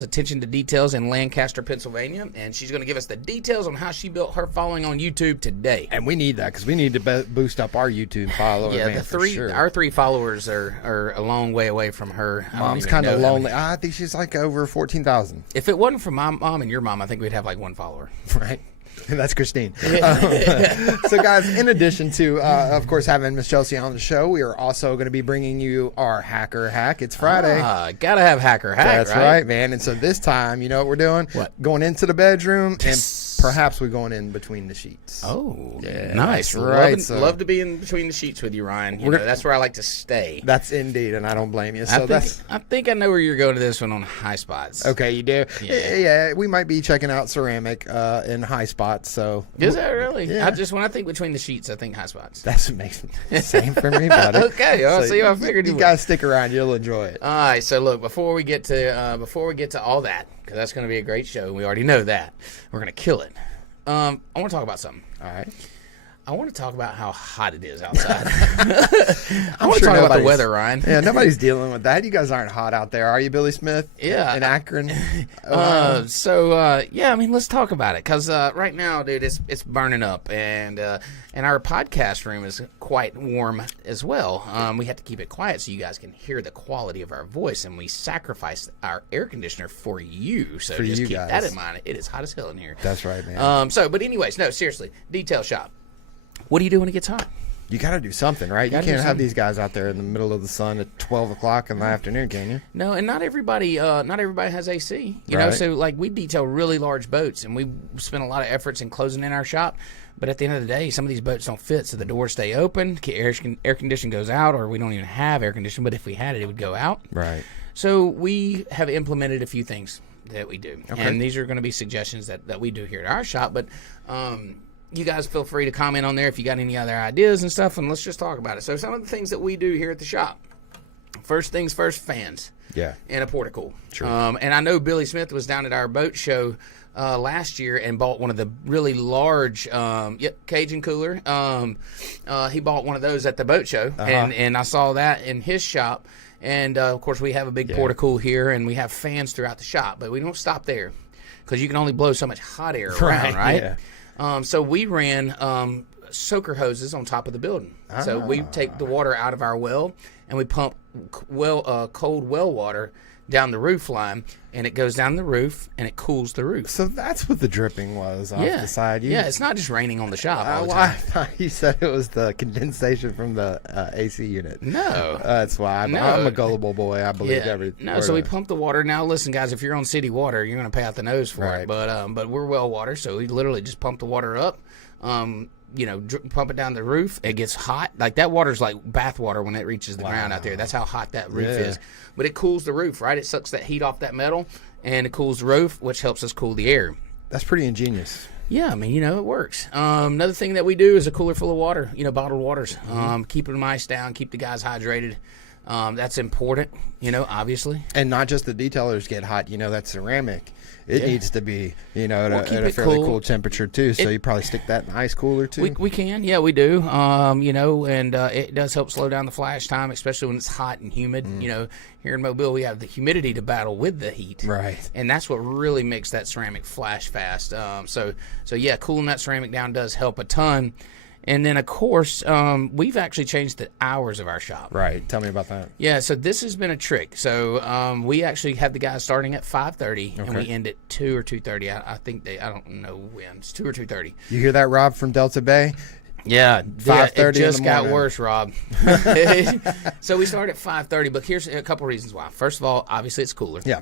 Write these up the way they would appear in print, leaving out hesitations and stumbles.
Attention to Details in Lancaster, Pennsylvania, and she's going to give us the details on how she built her following on YouTube today. And we need that because we need to boost up our YouTube followers. Yeah, our 3 followers are a long way away from her. Mom's kind of lonely. I think she's like over 14,000. If it wasn't for my mom and your mom, I think we'd have like 1 follower. Right. That's Christine. So, guys, in addition to, of course, having Miss Chelsea on the show, we are also going to be bringing you our Hacker Hack. It's Friday. Gotta have Hacker Hack, That's right, man. And so this time, you know what we're doing? What? Going into the bedroom, and perhaps we're going in between the sheets. Oh, yeah, nice. Right. Love to be in between the sheets with you, Ryan. That's where I like to stay. That's indeed, and I don't blame you. So I think I know where you're going to this one on high spots. Okay, you do? Yeah. We might be checking out ceramic in high spots. So is that really? Yeah. When I think between the sheets, I think high spots. That's what makes me same for me, buddy. Okay, I'll see how I figured you guys stick around, you'll enjoy it. All right, so look, before we get to all that, because that's going to be a great show, we already know that we're going to kill it. I want to talk about something. All right. I want to talk about how hot it is outside. I want to talk about the weather, Ryan. Yeah, nobody's dealing with that. You guys aren't hot out there, are you, Billy Smith? Yeah. In Akron? Yeah, I mean, let's talk about it. Because right now, dude, it's burning up. And our podcast room is quite warm as well. We have to keep it quiet so you guys can hear the quality of our voice. And we sacrifice our air conditioner for you. So just keep that in mind. It is hot as hell in here. That's right, man. But anyways, no, seriously, detail shop. What do you do when it gets hot? You got to do something, right? You can't have these guys out there in the middle of the sun at 12 o'clock in the afternoon, can you? No, and not everybody has AC. You know, so like we detail really large boats, and we spend a lot of efforts in closing in our shop. But at the end of the day, some of these boats don't fit, so the doors stay open, air condition goes out, or we don't even have air conditioning. But if we had it, it would go out. Right. So we have implemented a few things that we do, okay. And these are going to be suggestions that we do here at our shop. But you guys feel free to comment on there if you got any other ideas and stuff, and let's just talk about it. So some of the things that we do here at the shop. First things first, fans. Yeah. And a portico. Sure. And I know Billy Smith was down at our boat show last year and bought one of the really large Cajun cooler. He bought one of those at the boat show, and I saw that in his shop. And, of course, we have a big portico here, and we have fans throughout the shop, but we don't stop there because you can only blow so much hot air around, right? Yeah. So we ran soaker hoses on top of the building. So we take the water out of our well, and we pump cold well water down the roof line, and it goes down the roof, and it cools the roof. So that's what the dripping was off the side. It's not just raining on the shop all the time. I thought you said it was the condensation from the AC unit. No. That's why. I'm a gullible boy. I believe everything. No, so we pump the water. Now, listen, guys, if you're on city water, you're going to pay out the nose for it. But we're well water, so we literally just pump the water up. Pump it down the roof. It gets hot. Like that water's like bath water when it reaches the ground out there. That's how hot that roof is. But it cools the roof, right? It sucks that heat off that metal, and it cools the roof, which helps us cool the air. That's pretty ingenious. Yeah, I mean, it works. Another thing that we do is a cooler full of water, bottled waters. Keeping them iced down, keep the guys hydrated. That's important, obviously. And not just the detailers get hot, that ceramic. It needs to be, at a fairly cool temperature, too. So you probably stick that in the ice cooler, too? We can. Yeah, we do. And it does help slow down the flash time, especially when it's hot and humid. Here in Mobile, we have the humidity to battle with the heat. Right. And that's what really makes that ceramic flash fast. So cooling that ceramic down does help a ton. And then, of course, we've actually changed the hours of our shop. Right. Tell me about that. Yeah, so this has been a trick. So we actually have the guys starting at 5:30, and we end at 2 or 2:30. I don't know when. It's 2 or 2:30. You hear that, Rob, from Delta Bay? Yeah, 5:30 it just got worse, Rob. So we start at 5:30, but here's a couple reasons why. First of all, obviously it's cooler. Yeah.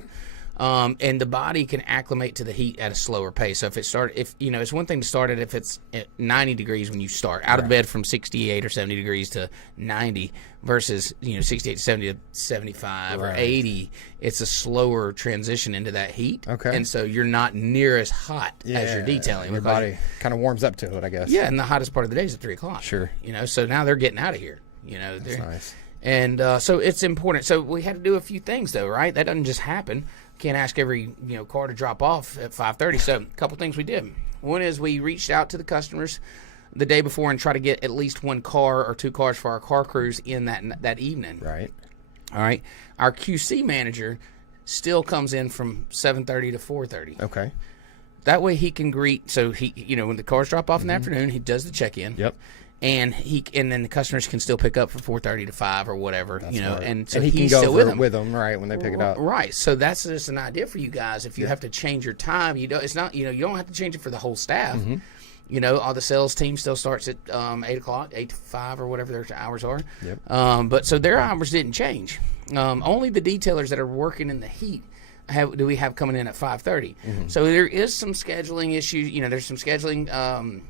And the body can acclimate to the heat at a slower pace. So it's one thing to start it if it's at 90 degrees when you start out of bed from 68 or 70 degrees to 90 versus 68 to 70 to 75 or 80. It's a slower transition into that heat. Okay. And so you're not near as hot as you're detailing. Your body kind of warms up to it, I guess. Yeah, and the hottest part of the day is at 3 o'clock. Sure. So now they're getting out of here. That's nice. And so it's important. So we had to do a few things, though, right? That doesn't just happen. Can't ask every car to drop off at 5:30. So a couple things we did. One is we reached out to the customers the day before and try to get at least one car or two cars for our car crews in that evening. Right. All right. Our QC manager still comes in from 7:30 to 4:30. Okay. That way he can greet. So he, when the cars drop off in the afternoon, he does the check-in. Yep. And then the customers can still pick up from 4:30 to 5 or whatever, That's right. And so he can he's go still with them, right, when they pick it up. Right. So that's just an idea for you guys. If you have to change your time, it's not, you don't have to change it for the whole staff. All the sales team still starts at 8 o'clock, 8 to 5 or whatever their hours are. Yep. But so their hours didn't change. Only the detailers that are working in the heat do we have coming in at 5:30. So there is some scheduling issues. There's some scheduling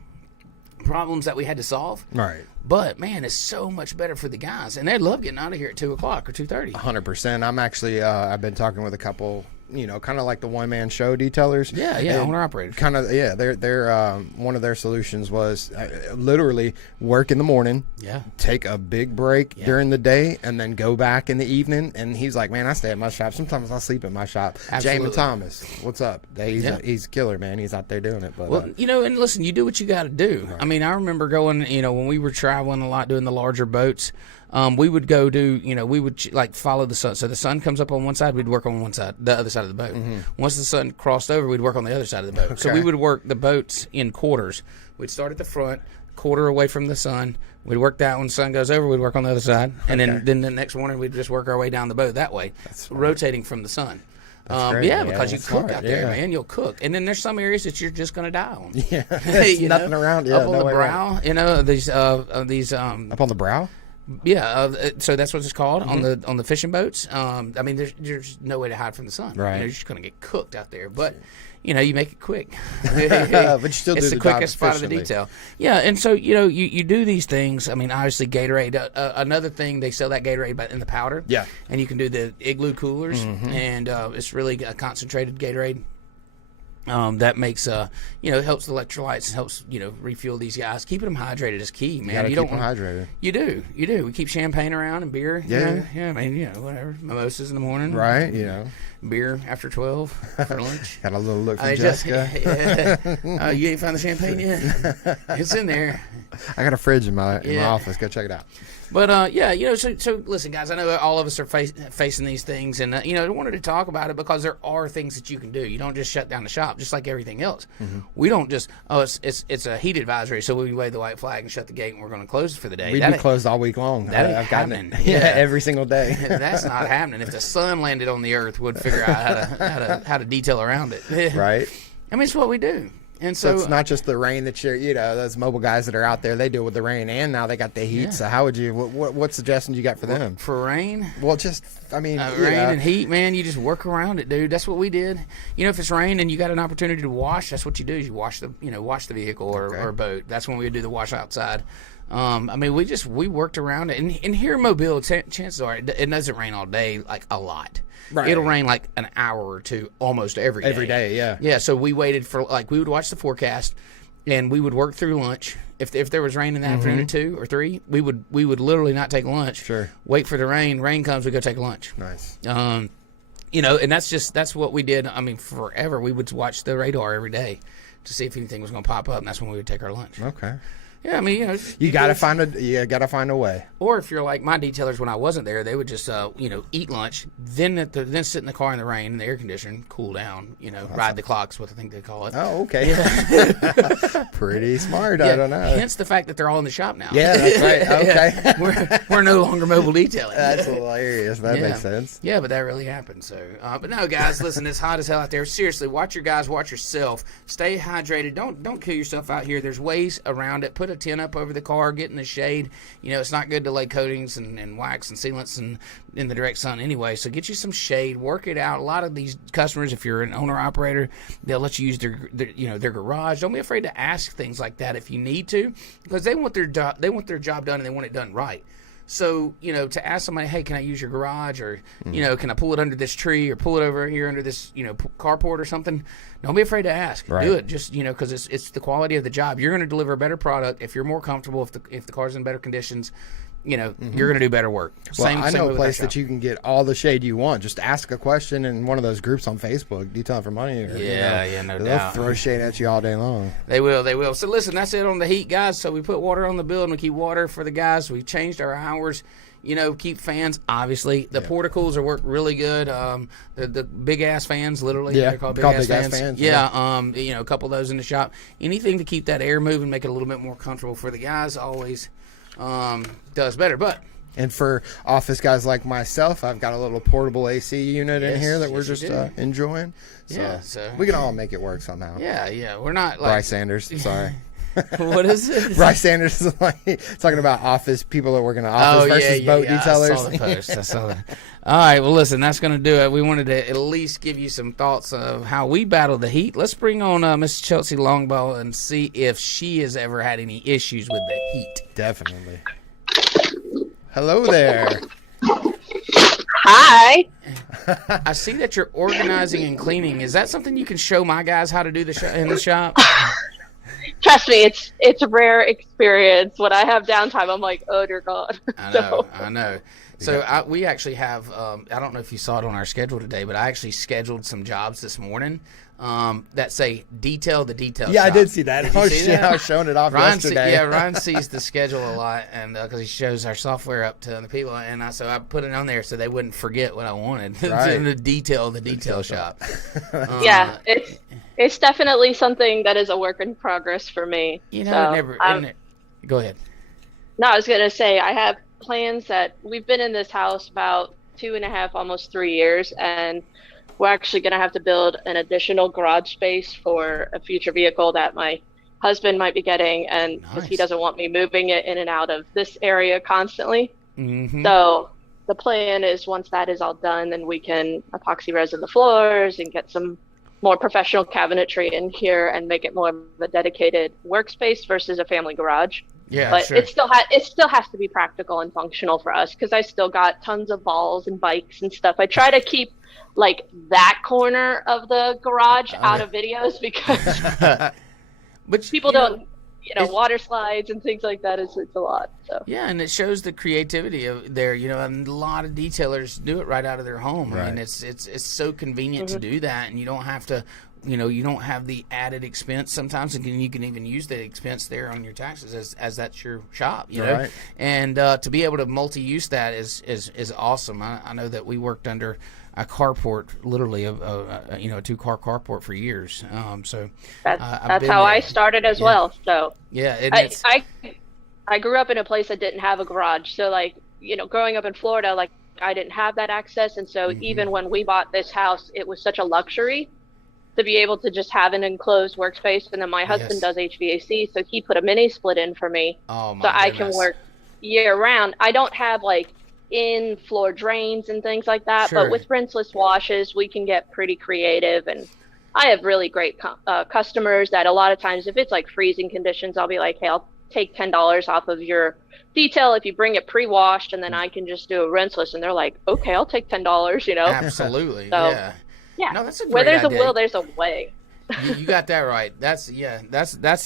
problems that we had to solve. Right. But man, it's so much better for the guys, and they love getting out of here at 2 o'clock or 2:30. 100%. I'm actually I've been talking with a couple, kind of like the one-man show detailers. Yeah, owner operators. Kind of, yeah. They're one of their solutions was literally work in the morning. Yeah. Take a big break during the day, and then go back in the evening. And he's like, man, I stay at my shop. Sometimes I sleep at my shop. Absolutely. Jamin Thomas, what's up? He's a killer, man. He's out there doing it. But and listen, you do what you got to do. Right. I mean, I remember going, when we were traveling a lot, doing the larger boats. We would go do, we would follow the sun. So the sun comes up on one side, we'd work on one side, the other side of the boat. Once the sun crossed over, we'd work on the other side of the boat. Okay. So we would work the boats in quarters. We'd start at the front, quarter away from the sun. We'd work that when the sun goes over, we'd work on the other side. And then the next morning, we'd just work our way down the boat that way, rotating from the sun. Because you cook out there, man. You'll cook. And then there's some areas that you're just going to die on. Yeah. There's nothing around. Yeah, up on the brow, these up on the brow? Yeah, so that's what it's called on the fishing boats. I mean, there's no way to hide from the sun. Right, you're just going to get cooked out there. But you make it quick. But you still it's do the quickest spot of the detail. Yeah, and so you do these things. I mean, obviously Gatorade. Another thing, they sell that Gatorade in the powder. Yeah, and you can do the igloo coolers, and it's really a concentrated Gatorade. That makes it helps the electrolytes, helps refuel these guys. Keeping them hydrated is key, man. You don't keep them hydrated. You do. We keep champagne around and beer. Yeah. I mean, whatever. Mimosas in the morning. Right. Beer after 12 for lunch. Got a little look from Jessica. You ain't found the champagne yet? It's in there. I got a fridge in my office. Go check it out. But so listen, guys. I know all of us are facing these things, and I wanted to talk about it because there are things that you can do. You don't just shut down the shop, just like everything else. We don't just it's a heat advisory, so we wave the white flag and shut the gate, and we're going to close for the day. We'd be closed all week long. I've gotten it. Yeah, every single day. That's not happening. If the sun landed on the earth, we'd figure out how to detail around it. Right. I mean, it's what we do. And so it's not just the rain that those mobile guys that are out there, they deal with the rain, and now they got the heat. Yeah. So how would you, what suggestions you got for them? For rain? Well, rain and heat, man, you just work around it, dude. That's what we did. If it's rain and you got an opportunity to wash, that's what you do is you wash the vehicle or boat. That's when we would do the wash outside. I mean, we worked around it. And here in Mobile, chances are it doesn't rain all day, like a lot. Right. It'll rain like an hour or two almost every day. Every day, yeah. Yeah, so we waited for, we would watch the forecast, and we would work through lunch. If there was rain in the afternoon at 2 or 3, we would literally not take lunch. Sure. Wait for the rain. Rain comes, we go take lunch. Nice. And that's what we did. I mean, forever. We would watch the radar every day to see if anything was going to pop up, and that's when we would take our lunch. Okay. Yeah, I mean, you gotta find a way. Or if you're like my detailers, when I wasn't there, they would just eat lunch, then sit in the car in the rain in the air conditioner, cool down, ride the clock's what I think they call it. Oh, okay. Yeah. Pretty smart. Yeah. I don't know. Hence the fact that they're all in the shop now. Yeah, that's right. Okay. we're no longer mobile detailing. That's hilarious. That makes sense. Yeah, but that really happened. So, but no, guys, listen, it's hot as hell out there. Seriously, watch your guys, watch yourself. Stay hydrated. Don't kill yourself out here. There's ways around it. Put a tent up over the car, get in the shade. It's not good to lay coatings and wax and sealants in the direct sun anyway. So get you some shade, work it out. A lot of these customers, if you're an owner operator, they'll let you use their garage. Don't be afraid to ask things like that if you need to, because they want their job done and they want it done right. So, to ask somebody, hey, can I use your garage? Or, can I pull it under this tree or pull it over here under this, carport or something? Don't be afraid to ask. Right. Do it just, because it's the quality of the job. You're going to deliver a better product if you're more comfortable, if the car's in better conditions. you're going to do better work. Well, I know a place that you can get all the shade you want. Just ask a question in one of those groups on Facebook. Detail for money. Or, no they'll doubt. Throw shade at you all day long. They will. So listen, that's it on the heat, guys. So we put water on the building. We keep water for the guys. We changed our hours. Keep fans, obviously. The porticles are work really good. The big-ass fans, literally. Yeah, they're called big-ass fans. Yeah. A couple of those in the shop. Anything to keep that air moving, make it a little bit more comfortable for the guys always does better. And for office guys like myself, I've got a little portable AC unit in here that we're just enjoying. So we can all make it work somehow. Yeah. We're not like... Bryce Sanders, sorry. What is it? Bryce Sanders is talking about office people that work in the office versus boat detailers. I saw the post. I saw that. All right, well, listen, that's going to do it. We wanted to at least give you some thoughts of how we battle the heat. Let's bring on Miss Chelsea Longabaugh and see if she has ever had any issues with the heat. Definitely. Hello there. Hi. I see that you're organizing and cleaning. Is that something you can show my guys how to do in the shop? Trust me, it's a rare experience. When I have downtime, I'm like, oh dear God. I know. So we actually have, I don't know if you saw it on our schedule today, but I actually scheduled some jobs this morning that say detail the detail Yeah, shop. I did see that. Did you see that? I was showing it off yesterday. Ryan sees the schedule a lot, and because he shows our software up to the people, and so I put it on there so they wouldn't forget what I wanted. Right. The detail shop. Yeah, it's definitely something that is a work in progress for me. Go ahead. No, I was going to say, I have plans that we've been in this house about 2.5, almost 3 years, and we're actually going to have to build an additional garage space for a future vehicle that my husband might be getting, and because he doesn't want me moving it in and out of this area constantly. Mm-hmm. So the plan is once that is all done, then we can epoxy resin the floors and get some more professional cabinetry in here and make it more of a dedicated workspace versus a family garage. Yeah, but sure. it still has to be practical and functional for us, because I still got tons of balls and bikes and stuff. I try to keep like that corner of the garage out of videos, because but people don't, water slides and things like that. It's a lot. So yeah, and it shows the creativity of there. And a lot of detailers do it right out of their home. Right. I mean, it's so convenient to do that, and you don't have to. You don't have the added expense sometimes, and you can even use the expense there on your taxes as that's your shop, Right. And to be able to multi-use that is awesome. I know that we worked under a carport, literally a 2-car carport for years. So that's how I started as well. So yeah, I grew up in a place that didn't have a garage. So growing up in Florida, I didn't have that access, and so even when we bought this house, it was such a luxury to be able to just have an enclosed workspace. And then my husband does HVAC, so he put a mini split in for me, I can work year round. I don't have in floor drains and things like that, but with rinseless washes, we can get pretty creative. And I have really great customers that a lot of times, if it's freezing conditions, I'll be like, hey, I'll take $10 off of your detail if you bring it pre-washed, and then I can just do a rinseless. And they're like, okay, I'll take $10, Absolutely. So, yeah. No, that's a great where there's idea. a will, there's a way. You got that right. That's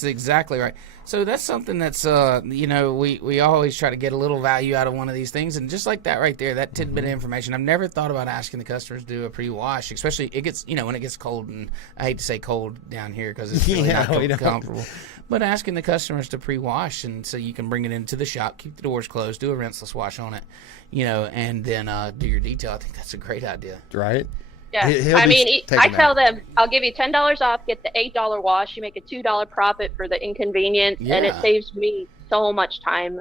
exactly right. So that's something that's we always try to get a little value out of one of these things, and just like that right there, that tidbit of information. I've never thought about asking the customers to do a pre-wash, especially it gets when it gets cold, and I hate to say cold down here because it's really not comfortable. But asking the customers to pre-wash, and so you can bring it into the shop, keep the doors closed, do a rinseless wash on it, and then do your detail. I think that's a great idea. Right. Yeah, I tell them, I'll give you $10 off, get the $8 wash. You make a $2 profit for the inconvenience, and it saves me so much time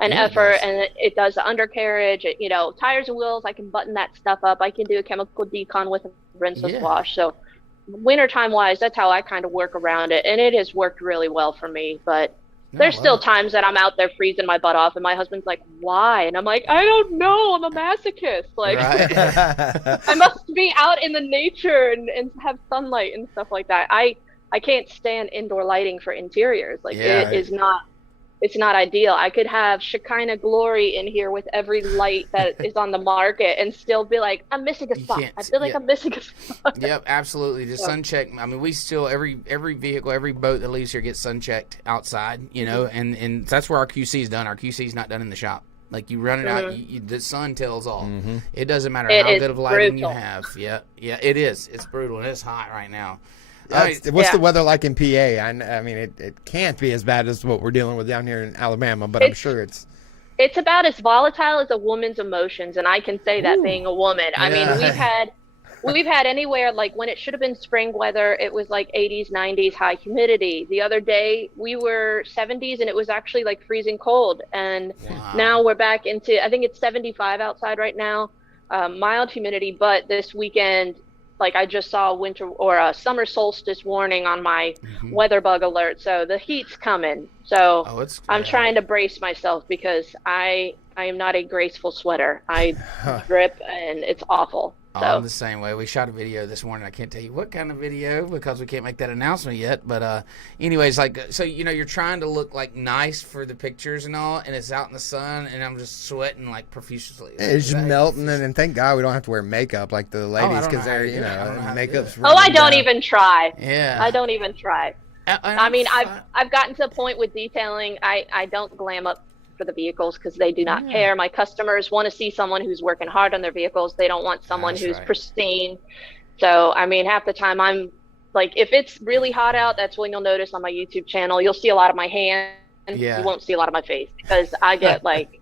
and effort. And it does the undercarriage, tires and wheels. I can button that stuff up. I can do a chemical decon with a rinseless wash. So wintertime wise, that's how I kind of work around it, and it has worked really well for me. But there's still times that I'm out there freezing my butt off, and my husband's like, why? And I'm like, I don't know. I'm a masochist. I must be out in the nature and have sunlight and stuff like that. I can't stand indoor lighting for interiors. It's not ideal. I could have Shekinah glory in here with every light that is on the market and still be like, I'm missing a spot. I feel like I'm missing a spot. Yep, absolutely. The sun check. I mean, we still, every vehicle, every boat that leaves here gets sun checked outside, and that's where our QC is done. Our QC is not done in the shop. Like you run it out, the sun tells all. It doesn't matter It how is good of lighting brutal. you have. Yeah, it is. It's brutal and it's hot right now. What's the weather like in PA? I mean, it can't be as bad as what we're dealing with down here in Alabama, but I'm sure it's about as volatile as a woman's emotions, and I can say that being a woman. I mean, we've had anywhere, like when it should have been spring weather, it was like 80s, 90s, high humidity. The other day we were 70s and it was actually like freezing cold. And now we're back into, I think it's 75 outside right now, mild humidity. But this weekend, like I just saw a summer solstice warning on my weather bug alert. So the heat's coming. So I'm trying to brace myself because I am not a graceful sweater. I drip and it's awful. I'm the same way. We shot a video this morning. I can't tell you what kind of video because we can't make that announcement yet. But anyways, like, so, you're trying to look like nice for the pictures and all, and it's out in the sun, and I'm just sweating like profusely. It's just melting, and thank God we don't have to wear makeup like the ladies because they're, makeup's I don't even try. Yeah. I don't even try. I mean, I've gotten to the point with detailing, I don't glam up for the vehicles because they do not care. My customers want to see someone who's working hard on their vehicles. They don't want someone who's pristine. So, I mean, half the time I'm like, if it's really hot out, that's when you'll notice on my YouTube channel, you'll see a lot of my hands. You won't see a lot of my face because I get like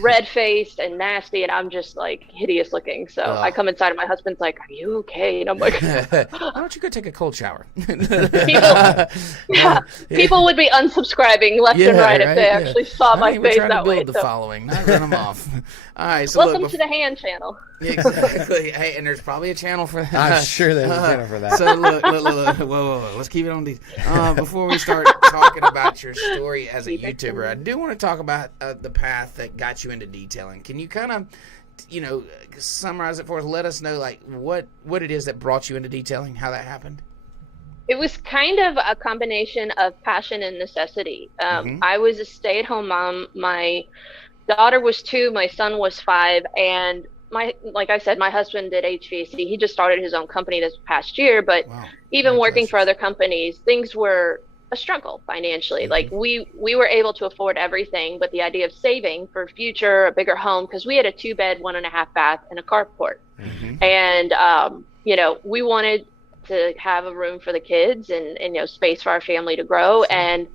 red-faced and nasty, and I'm just like hideous looking. So I come inside and my husband's like, "Are you okay?" And I'm like, "Why don't you go take a cold shower?" People would be unsubscribing left and right if they actually saw my face that way. We're trying to build the following, not run them off. All right, so welcome to the hand channel. Exactly. Hey, and there's probably a channel for that. I'm sure there's a channel for that. So look. Whoa. Let's keep it on these. Before we start talking about your story as a YouTuber, I do want to talk about the path that got you into detailing. Can you kind of, summarize it for us? Let us know, like, what it is that brought you into detailing, how that happened. It was kind of a combination of passion and necessity. I was a stay-at-home mom. My daughter was 2, my son was 5, and like I said, my husband did HVAC. He just started his own company this past year, but even working for other companies, things were a struggle financially. Like we were able to afford everything, but the idea of saving for future, a bigger home, because we had a 2-bed, 1.5 bath, and a carport. And we wanted to have a room for the kids and space for our family to grow, and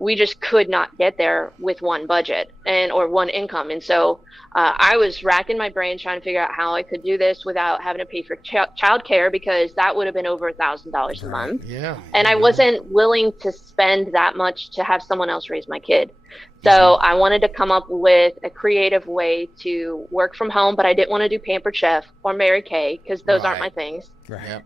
we just could not get there with one budget or one income. And so I was racking my brain trying to figure out how I could do this without having to pay for childcare, because that would have been over $1,000 a month. And I wasn't willing to spend that much to have someone else raise my kid. So I wanted to come up with a creative way to work from home, but I didn't want to do Pampered Chef or Mary Kay because those aren't my things.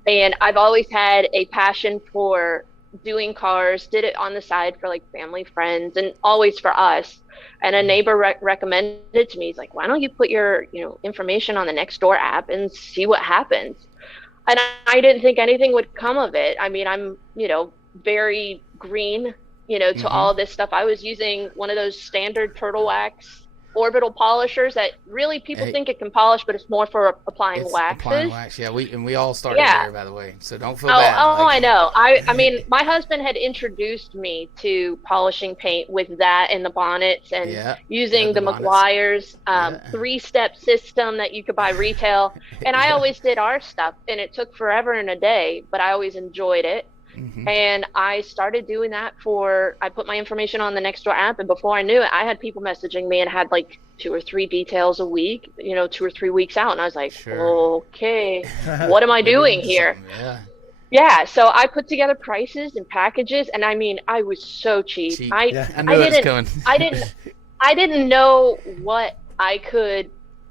And I've always had a passion for doing cars, did it on the side for like family, friends, and always for us. And a neighbor recommended it to me. He's like, "Why don't you put your information on the Nextdoor app and see what happens?" And I didn't think anything would come of it. I mean, I'm very green to all this stuff. I was using one of those standard turtle wax orbital polishers that really people think it can polish, but it's more for applying waxes. Applying wax, we all started there, by the way. So don't feel bad. I know. I mean, my husband had introduced me to polishing paint with that in the bonnets and using the McGuire's 3-step system that you could buy retail. And I always did our stuff, and it took forever and a day, but I always enjoyed it. And I started doing that I put my information on the Nextdoor app, and before I knew it, I had people messaging me and had like 2 or 3 details a week, 2 or 3 weeks out. And I was like, okay, what am I doing here? So I put together prices and packages, and I mean, I was so cheap. I didn't know what I could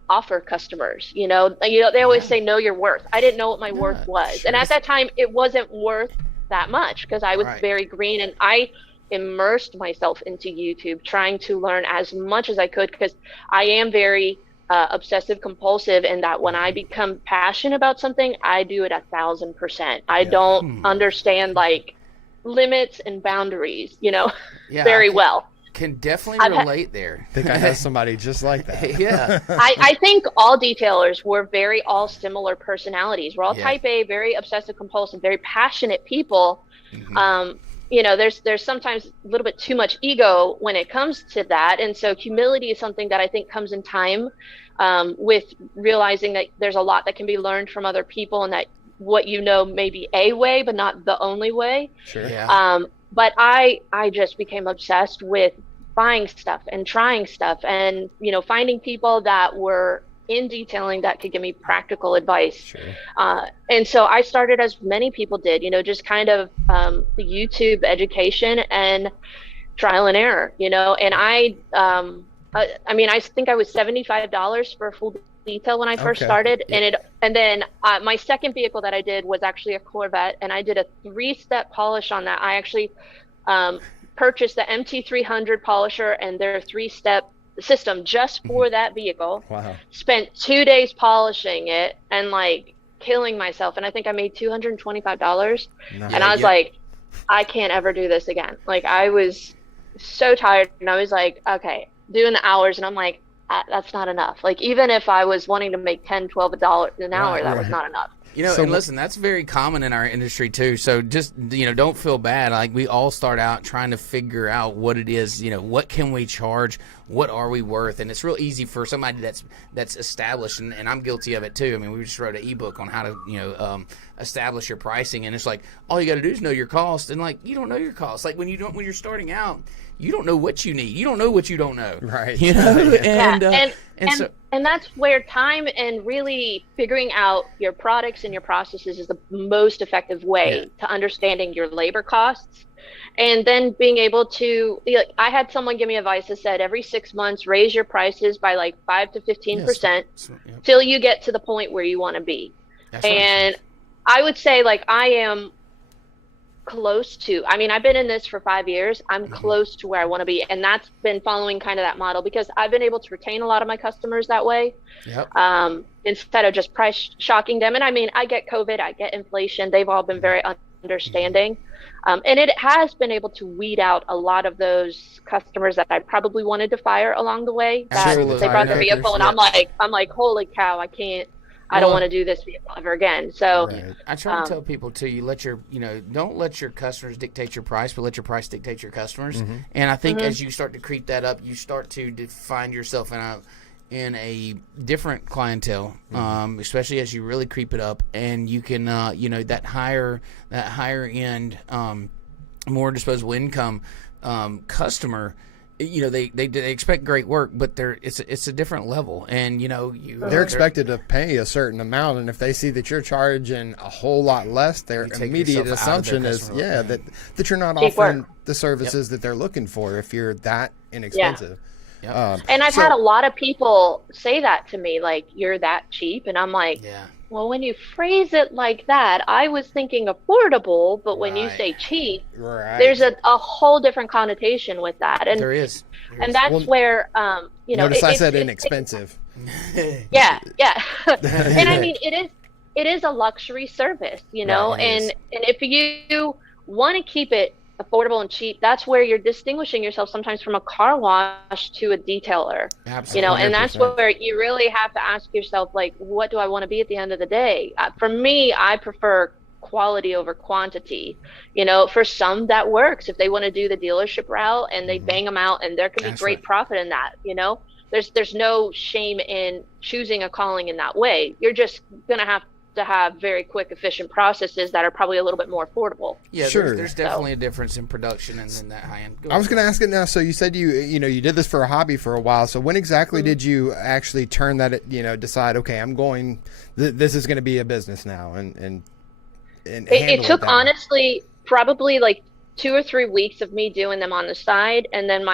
offer customers. They always say know your worth. I didn't know what my worth was. And at that time, it wasn't worth that much because I was very green, and I immersed myself into YouTube trying to learn as much as I could, because I am very obsessive compulsive in that when I become passionate about something, I do it 1,000%. I don't understand like limits and boundaries, very well. Can definitely relate there. I think I know somebody just like that. I think all detailers were all similar personalities. We're all type A, very obsessive compulsive, very passionate people. there's sometimes a little bit too much ego when it comes to that. And so humility is something that I think comes in time, with realizing that there's a lot that can be learned from other people, and that what may be a way, but not the only way. Sure. Yeah. But I just became obsessed with buying stuff and trying stuff, and finding people that were in detailing that could give me practical advice. Sure. And so I started, as many people did, just kind of the YouTube education and trial and error, and I think I was $75 for a full detail when I first started. Yeah. And then my second vehicle that I did was actually a Corvette, and I did a 3-step polish on that. I actually purchased the MT300 polisher and their 3-step system just for that vehicle. Wow. Spent 2 days polishing it and killing myself, and I think I made $225. Nice. And I was like, I can't ever do this again. I was so tired, and I was like, okay, doing the hours, and I'm like, that's not enough. Even if I was wanting to make $10-12 an hour, that was not enough. And listen, that's very common in our industry too. So just, don't feel bad. We all start out trying to figure out what it is, what can we charge? What are we worth? And it's real easy for somebody that's established, and I'm guilty of it too. I mean, we just wrote an ebook on how to, establish your pricing, and it's all you got to do is know your cost, and you don't know your cost. When you're starting out, you don't know what you need. You don't know what you don't know. Right. And that's where time and really figuring out your products and your processes is the most effective way to understanding your labor costs. And then being able to, I had someone give me advice that said every 6 months, raise your prices by 5 to 15% till you get to the point where you want to be. That's and I would say I am close to, I've been in this for 5 years. I'm close to where I want to be. And that's been following kind of that model, because I've been able to retain a lot of my customers that way. Yep. Instead of just price shocking them. And I get COVID, I get inflation. They've all been very understanding. And it has been able to weed out a lot of those customers that I probably wanted to fire along the way. That they brought their vehicle, and I'm like, holy cow, I don't want to do this vehicle ever again. So I try to tell people too, don't let your customers dictate your price, but let your price dictate your customers. Mm-hmm. And I think as you start to creep that up, you start to find yourself in a different clientele, especially as you really creep it up, and you can, that higher end, more disposable income customer. They expect great work, but it's a different level, and they're expected to pay a certain amount, and if they see that you're charging a whole lot less, their immediate assumption is that you're not offering the services that they're looking for if you're that inexpensive. Yep. And I've had a lot of people say that to me, you're that cheap, and I'm like, well, when you phrase it like that, I was thinking affordable, but when you say cheap, there's a whole different connotation with that. And there is. And that's where, notice I said inexpensive. Yeah. And it is a luxury service, and if you want to keep it affordable and cheap, that's where you're distinguishing yourself sometimes from a car wash to a detailer. Absolutely. And that's where you really have to ask yourself, what do I want to be at the end of the day? For me, I prefer quality over quantity. For some that works if they want to do the dealership route and they bang them out, and there can be great profit in that. There's no shame in choosing a calling in that way. You're just gonna have to have very quick, efficient processes that are probably a little bit more affordable. Yeah, sure. There's definitely a difference in production and then that high end. I was going to ask it now. So you said you did this for a hobby for a while. So when exactly did you actually turn that? Decide, okay, I'm going. This is going to be a business now, and it took honestly probably 2 or 3 weeks of me doing them on the side, and then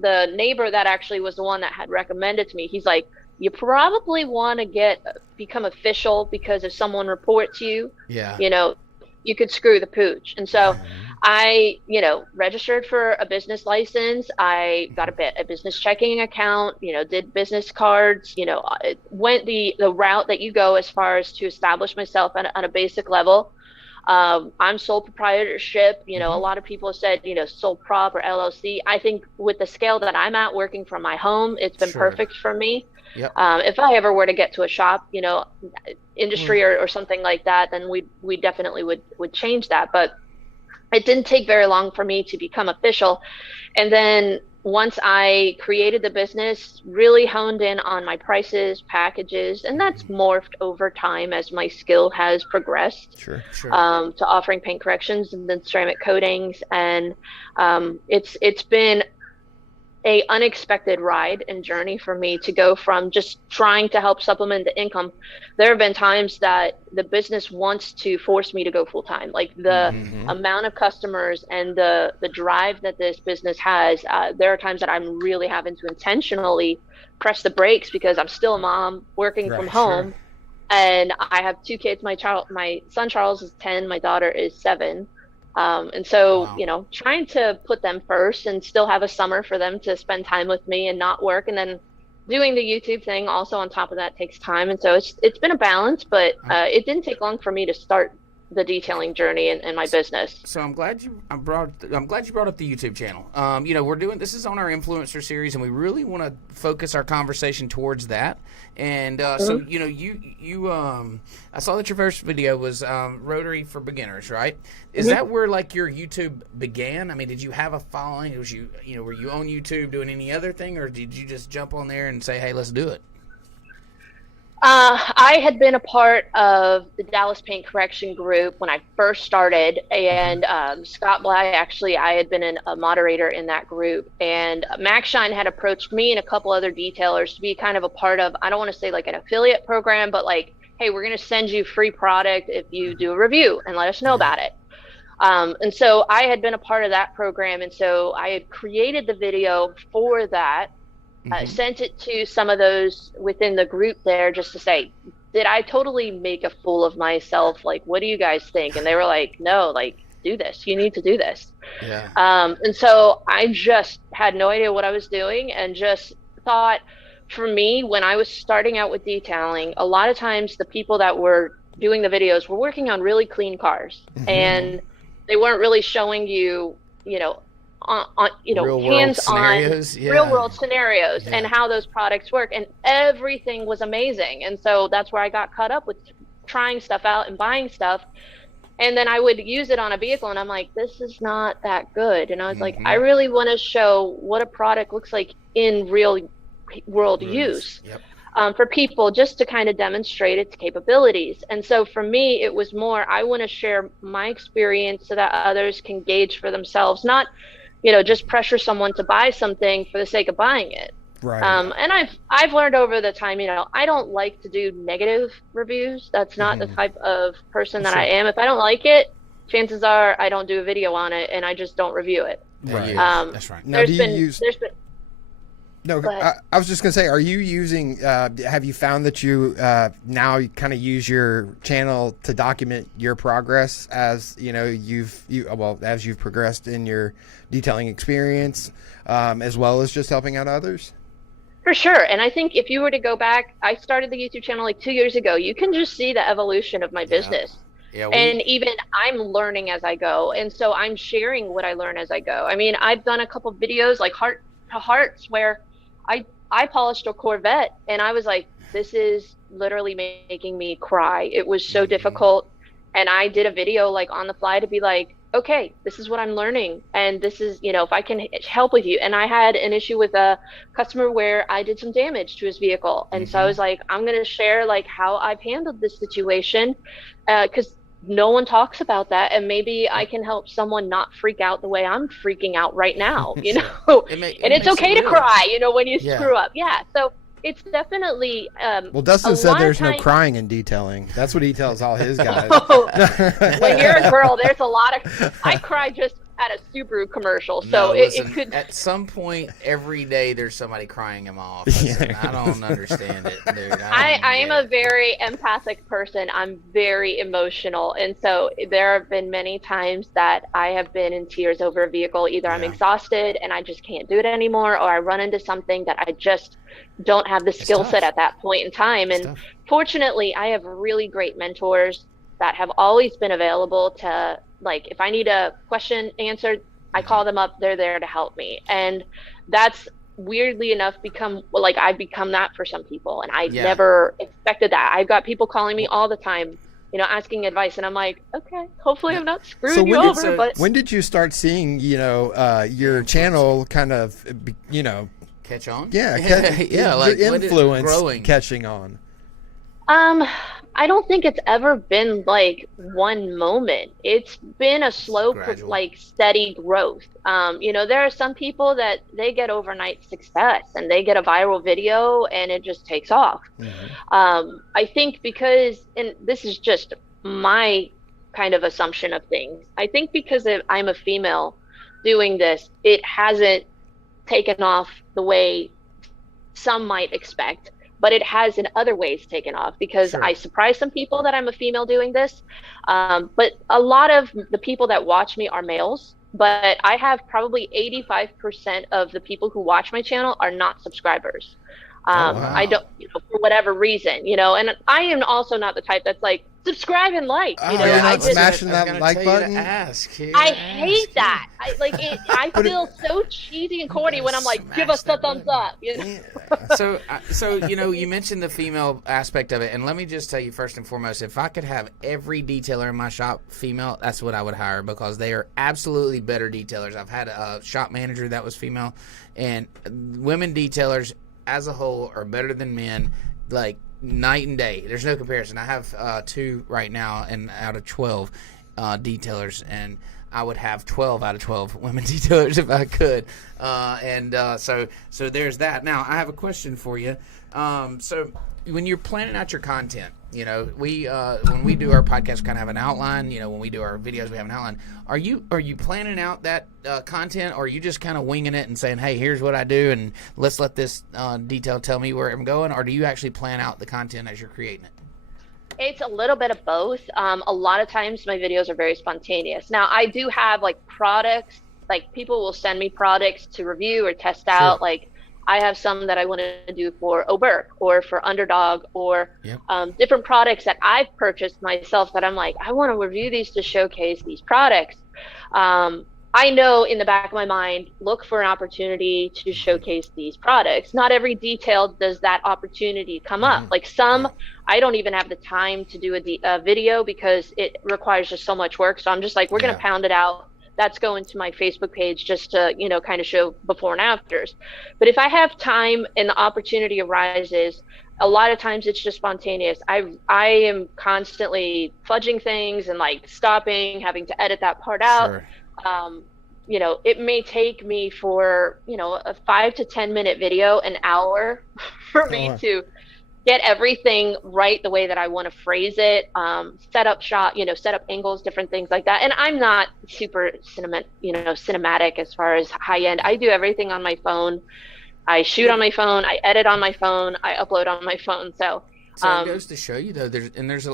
the neighbor that actually was the one that had recommended to me, he's like, you probably want to become official, because if someone reports you, you could screw the pooch. And so I, registered for a business license. I got a business checking account, did business cards, went the route that you go as far as to establish myself on a basic level. I'm sole proprietorship. A lot of people said, sole prop or LLC. I think with the scale that I'm at, working from my home, it's been perfect for me. Yep. If I ever were to get to a shop, industry or something like that, then we definitely would change that. But it didn't take very long for me to become official. And then once I created the business, really honed in on my prices, packages, and that's morphed over time as my skill has progressed. Sure. To offering paint corrections and then ceramic coatings. And it's been a unexpected ride and journey for me to go from just trying to help supplement the income. There have been times that the business wants to force me to go full time. Like the amount of customers and the drive that this business has, there are times that I'm really having to intentionally press the brakes because I'm still a mom working from home. And I have 2 kids. My son Charles is 10, my daughter is 7. And so, you know, trying to put them first and still have a summer for them to spend time with me and not work. And then doing the YouTube thing also on top of that takes time. And so it's been a balance, but it didn't take long for me to start the detailing journey in my business. So I'm glad you brought up the YouTube channel. You know, this is on our influencer series, and we really want to focus our conversation towards that. And so, you know, I saw that your first video was Rotary for Beginners, right? Is that where like your YouTube began? I mean, did you have a following? Was you know, were you on YouTube doing any other thing, or did you just jump on there and say, hey, let's do it? I had been a part of the Dallas Paint Correction group when I first started, and Scott Bly, actually, I had been a moderator in that group, and Max Shine had approached me and a couple other detailers to be kind of a part of, I don't want to say like an affiliate program, but like, hey, we're going to send you free product if you do a review and let us know about it. And so I had been a part of that program, and so I had created the video for that. Sent it to some of those within the group there just to say, did I totally make a fool of myself? Like, what do you guys think? And they were like, no, like, do this. You need to do this. Yeah. And so I just had no idea what I was doing and just thought, for me, when I was starting out with detailing, a lot of times the people that were doing the videos were working on really clean cars, and they weren't really showing you, you know, hands-on real-world scenarios and how those products work, and everything was amazing. And so that's where I got caught up with trying stuff out and buying stuff, and then I would use it on a vehicle, and I'm like, this is not that good. And I was like, I really want to show what a product looks like in real-world use. For people, just to kind of demonstrate its capabilities. And so for me, it was more, I want to share my experience so that others can gauge for themselves, not, you know, just pressure someone to buy something for the sake of buying it. Right. And I've learned over the time, you know, I don't like to do negative reviews. That's not the type of person that I am. If I don't like it, chances are I don't do a video on it, and I just don't review it. Right. That's right. Now, No, I was just going to say, are you using, have you found that you now kind of use your channel to document your progress as, you know, as you've progressed in your detailing experience, as well as just helping out others? For sure. And I think if you were to go back, I started the YouTube channel like 2 years ago. You can just see the evolution of my business. And even I'm learning as I go. And so I'm sharing what I learn as I go. I mean, I've done a couple videos like Heart to Hearts where I polished a Corvette, and I was like, this is literally making me cry. It was so difficult. And I did a video like on the fly to be like, okay, this is what I'm learning. And this is, you know, if I can help with you. And I had an issue with a customer where I did some damage to his vehicle. And so I was like, I'm going to share like how I've handled this situation, because no one talks about that, and maybe I can help someone not freak out the way I'm freaking out right now, you know. And it's okay to cry, you know, when you screw up. So it's definitely well, Dustin said there's no crying in detailing. That's what he tells all his guys. When you're a girl, there's a lot of I cry just at a Subaru commercial, so listen, it could at some point every day there's somebody crying in my office. And I don't understand it, dude. I am a very empathic person. I'm very emotional, and so there have been many times that I have been in tears over a vehicle. Either I'm exhausted and I just can't do it anymore, or I run into something that I just don't have the skill set at that point in time. And fortunately, I have really great mentors that have always been available to, like, if I need a question answered, I call them up, they're there to help me. And that's weirdly enough I've become that for some people, and I never expected that. I've got people calling me all the time asking advice, and I'm like, okay, hopefully I'm not screwing you over. But when did you start seeing, your channel kind of, catch on? Yeah, like your influence catching on. I don't think it's ever been like one moment. It's been a slow, like steady growth. There are some people that they get overnight success and they get a viral video and it just takes off. Mm-hmm. I think because, and this is just my kind of assumption of things, I think because I'm a female doing this, it hasn't taken off the way some might expect. But it has in other ways taken off because I surprise some people that I'm a female doing this. But a lot of the people that watch me are males, but I have probably 85% of the people who watch my channel are not subscribers. Wow. I don't, for whatever reason, and I am also not the type that's like, subscribe and like, you're not smashing that like button. I hate that. I feel so cheesy and corny when I'm like, give us the thumbs up. So you mentioned the female aspect of it, and let me just tell you first and foremost, if I could have every detailer in my shop female, that's what I would hire, because they are absolutely better detailers. I've had a shop manager that was female, and women detailers as a whole are better than men, like night and day. There's no comparison. I have 2 right now, and out of 12 detailers, and I would have 12 out of 12 women detailers if I could. So there's that. Now I have a question for you. So when you're planning out your content, we when we do our podcast, we kind of have an outline. When we do our videos, we have an outline. Are you planning out that content, or are you just kind of winging it and saying, hey, here's what I do, and let's let this detail tell me where I'm going? Or do you actually plan out the content as you're creating it? It's a little bit of both. A lot of times my videos are very spontaneous. Now I do have like products, like people will send me products to review or test out. Sure. Like I have some that I want to do for Oberk or for Underdog or different products that I've purchased myself that I'm like, I want to review these to showcase these products. I know in the back of my mind, look for an opportunity to showcase these products. Not every detail does that opportunity come up. Like some, I don't even have the time to do a video because it requires just so much work. So I'm just like, we're going to pound it out. That's going to my Facebook page just to, kind of show before and afters. But if I have time and the opportunity arises, a lot of times it's just spontaneous. I am constantly fudging things and like stopping, having to edit that part out. Sure. It may take me for, a 5 to 10 minute video, an hour for me to get everything right the way that I want to phrase it, set up shot, set up angles, different things like that. And I'm not super cinematic as far as high end. I do everything on my phone. I shoot on my phone. I edit on my phone. I upload on my phone. So it goes to show you, though,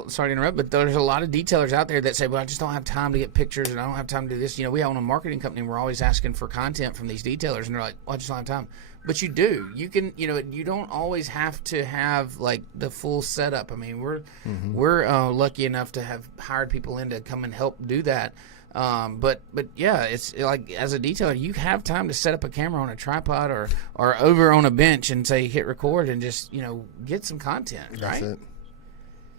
sorry to interrupt, but there's a lot of detailers out there that say, well, I just don't have time to get pictures, and I don't have time to do this. We own a marketing company, and we're always asking for content from these detailers, and they're like, well, I just don't have time. But you do. You can, you don't always have to have, like, the full setup. I mean, we're lucky enough to have hired people in to come and help do that. But yeah, it's like, as a detailer, you have time to set up a camera on a tripod or over on a bench and say hit record and just get some content, right? That's it.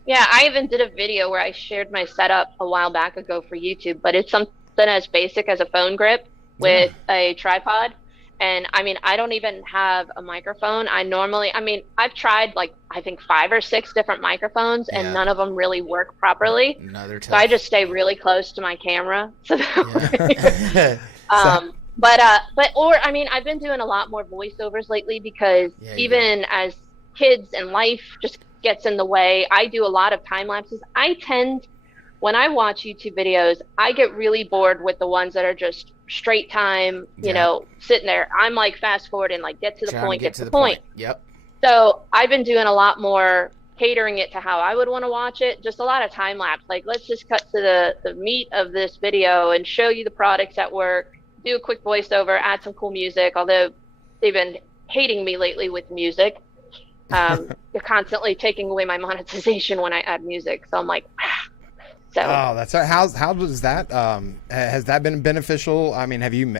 Yeah, I even did a video where I shared my setup a while back ago for YouTube, but it's something as basic as a phone grip with a tripod. And I mean, I don't even have a microphone. I've tried like, I think 5 or 6 different microphones and none of them really work properly. No, they're tough. So I just stay really close to my camera. So I've been doing a lot more voiceovers lately because even as kids and life just gets in the way, I do a lot of time lapses. When I watch YouTube videos, I get really bored with the ones that are just straight time, sitting there. I'm like fast forward and like get to the point. Yep. So I've been doing a lot more catering it to how I would want to watch it. Just a lot of time lapse. Like, let's just cut to the meat of this video and show you the products at work, do a quick voiceover, add some cool music. Although they've been hating me lately with music. They're constantly taking away my monetization when I add music. So I'm like, So. Oh, that's right. How does that has that been beneficial? I mean, have you?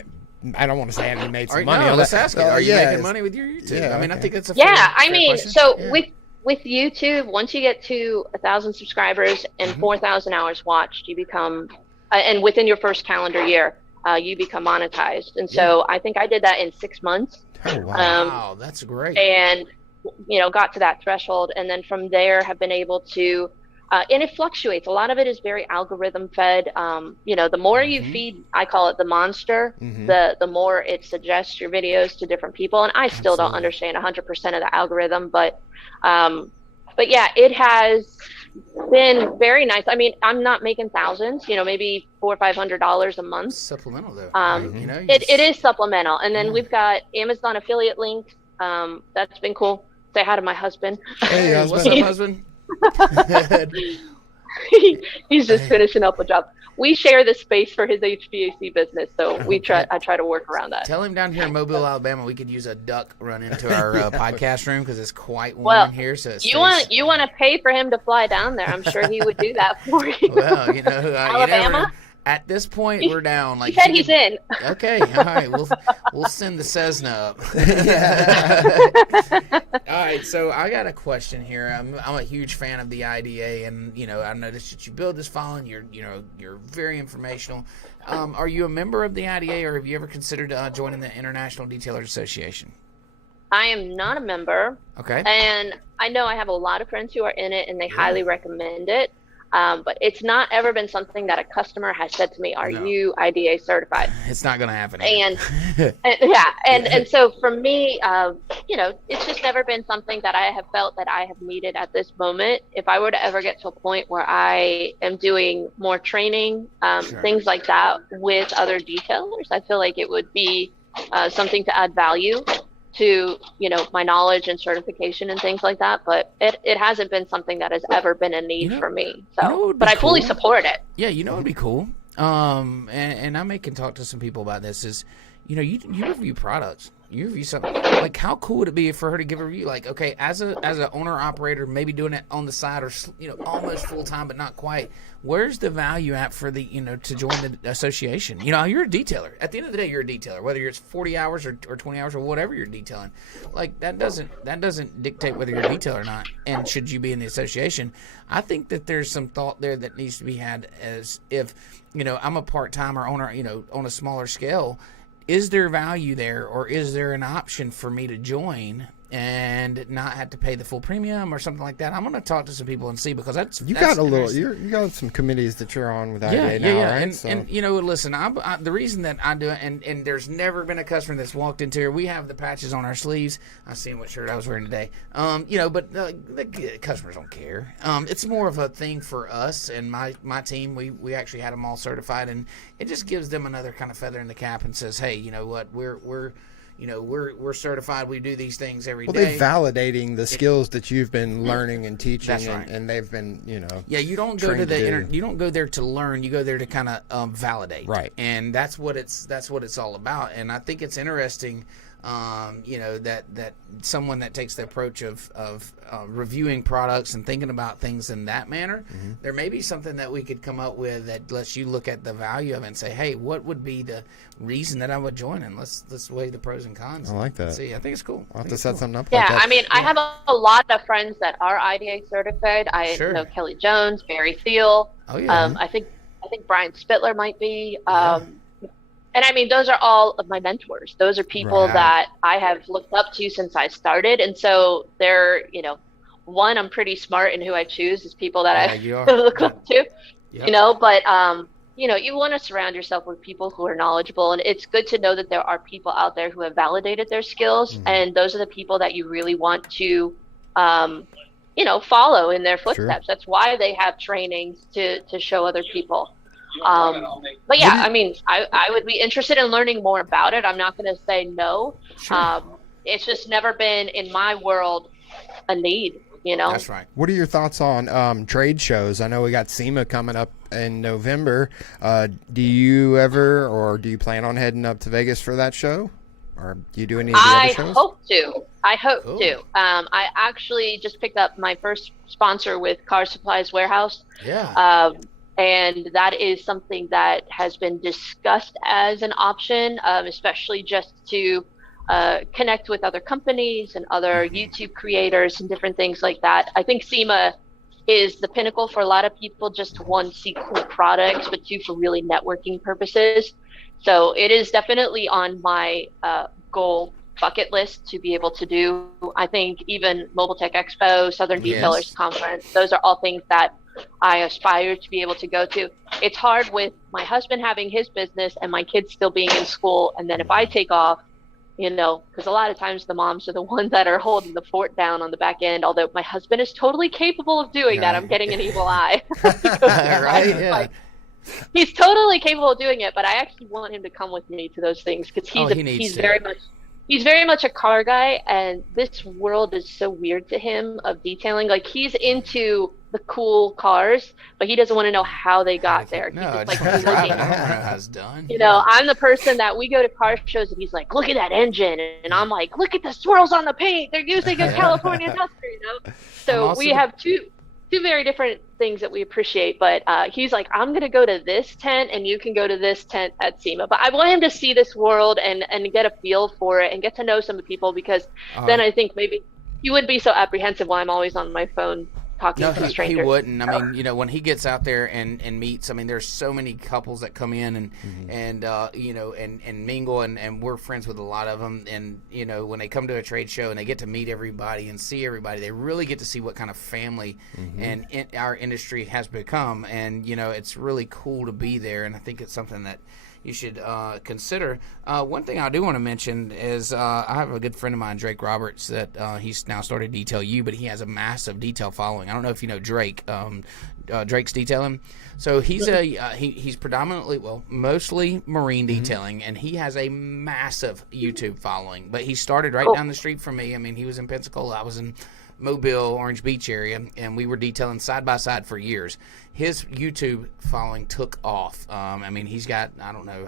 I don't want to say have you made some money. No, let's ask it. Are you making money with your YouTube? I think that's a fair question. With with YouTube, once you get to 1,000 subscribers and 4,000 hours watched, you become, and within your first calendar year, you become monetized. And so I think I did that in 6 months. Oh, wow. That's great. And, got to that threshold. And then from there have been able to, and it fluctuates. A lot of it is very algorithm fed. The more you feed, I call it the monster, the more it suggests your videos to different people. And I still don't understand 100% of the algorithm, but yeah, it has been very nice. I mean, I'm not making thousands, maybe $400 or $500 a month. Supplemental though. It is supplemental. And then we've got Amazon affiliate links. That's been cool. Say hi to my husband. Hey, what's up, husband? He's just finishing up a job. We share the space for his HVAC business, so I try to work around that. Tell him down here in Mobile, Alabama, we could use a duck run into our podcast room because it's quite warm in here. So you want to pay for him to fly down there? I'm sure he would do that for you. Well, Alabama. At this point, we're down. Like he said, he's in. Okay, all right. We'll send the Cessna up. All right. So I got a question here. I'm a huge fan of the IDA, and I noticed that you build this following. You're very informational. Are you a member of the IDA, or have you ever considered joining the International Detailers Association? I am not a member. Okay. And I know I have a lot of friends who are in it, and they highly recommend it. But it's not ever been something that a customer has said to me, are you IDA certified? It's not going to happen. And so for me, it's just never been something that I have felt that I have needed at this moment. If I were to ever get to a point where I am doing more training, things like that with other detailers, I feel like it would be something to add value to my knowledge and certification and things like that, but it hasn't been something that has ever been a need for me. So, but I fully support it. Yeah, it'd be cool. And I can talk to some people about this. Is you review products. You review something. Like, how cool would it be for her to give a review? Like, okay, as an owner operator, maybe doing it on the side or almost full time but not quite. Where's the value at for the to join the association? You're a detailer. At the end of the day, you're a detailer. Whether it's 40 hours or 20 hours or whatever you're detailing, like that doesn't dictate whether you're a detailer or not. And should you be in the association? I think that there's some thought there that needs to be had as if I'm a part timer owner on a smaller scale. Is there value there, or is there an option for me to join and not have to pay the full premium or something like that? I'm going to talk to some people and see, because you got some committees that you're on with IDA now, right? And listen, the reason that I do it, and there's never been a customer that's walked into here. We have the patches on our sleeves. I seen what shirt I was wearing today. But the customers don't care. It's more of a thing for us and my team. We actually had them all certified, and it just gives them another kind of feather in the cap and says, hey, you know what, we're certified. We do these things every day. They're validating the skills that you've been learning and teaching, and they've been, Yeah, you don't go to you don't go there to learn. You go there to kind of validate. Right. And that's what it's all about. And I think it's interesting, that someone that takes the approach of reviewing products and thinking about things in that manner, there may be something that we could come up with that lets you look at the value of it and say, hey, what would be the reason that I would join? And let's weigh the pros and cons. I like that. See, I think it's cool. I'll have to set something up. Yeah, like that. I mean, I have a lot of friends that are IDA certified. I know Kelly Jones, Barry Thiel. Oh yeah. I think Brian Spittler might be. And I mean, those are all of my mentors. Those are people that I have looked up to since I started. And so they're, one, I'm pretty smart in who I choose as people that I look up to, but, you want to surround yourself with people who are knowledgeable. And it's good to know that there are people out there who have validated their skills. And those are the people that you really want to, follow in their footsteps. Sure. That's why they have trainings to show other people. But yeah, I mean, I would be interested in learning more about it. I'm not going to say no. Sure. It's just never been in my world a need, That's right. What are your thoughts on trade shows? I know we got SEMA coming up in November. Do you ever, or do you plan on heading up to Vegas for that show? Or do you do any of the other shows? I hope to. I actually just picked up my first sponsor with Car Supplies Warehouse. Yeah. And that is something that has been discussed as an option, especially just to connect with other companies and other YouTube creators and different things like that. I think SEMA is the pinnacle for a lot of people, just one, see cool products, but two, for really networking purposes. So it is definitely on my goal bucket list to be able to do. I think even Mobile Tech Expo, Southern Detailers Conference, those are all things that I aspire to be able to go to. It's hard with my husband having his business and my kids still being in school. And then if I take off, you know, because a lot of times the moms are the ones that are holding the fort down on the back end, although my husband is totally capable of doing that. I'm getting an evil eye. Like, he's totally capable of doing it, but I actually want him to come with me to those things because he's very much a car guy, and this world is so weird to him of detailing. Like, he's into the cool cars, but he doesn't want to know how they got there. No, I just want to drive it. I don't know how it's done. You know, I'm the person that we go to car shows and he's like, look at that engine. And I'm like, look at the swirls on the paint. They're using a California duster, you know? So we have two very different things that we appreciate, but he's like, I'm going to go to this tent and you can go to this tent at SEMA. But I want him to see this world and get a feel for it and get to know some of the people, because then I think maybe he wouldn't be so apprehensive while I'm always on my phone talking to strangers. He wouldn't. I mean, you know, when he gets out there and meets, I mean, there's so many couples that come in and you know, and mingle, and we're friends with a lot of them. And, you know, when they come to a trade show and they get to meet everybody and see everybody, they really get to see what kind of family and our industry has become. And, you know, it's really cool to be there. And I think it's something that you should consider. One thing I do want to mention is I have a good friend of mine, Drake Roberts, that he's now started Detail U, but he has a massive detail following. I don't know if you know Drake. Drake's Detailing. So he's he's predominantly, well, mostly marine detailing, and he has a massive YouTube following. But he started right down the street from me. I mean, he was in Pensacola. I was in Mobile, Orange Beach area, and we were detailing side by side for years. His YouTube following took off. I mean, he's got, I don't know,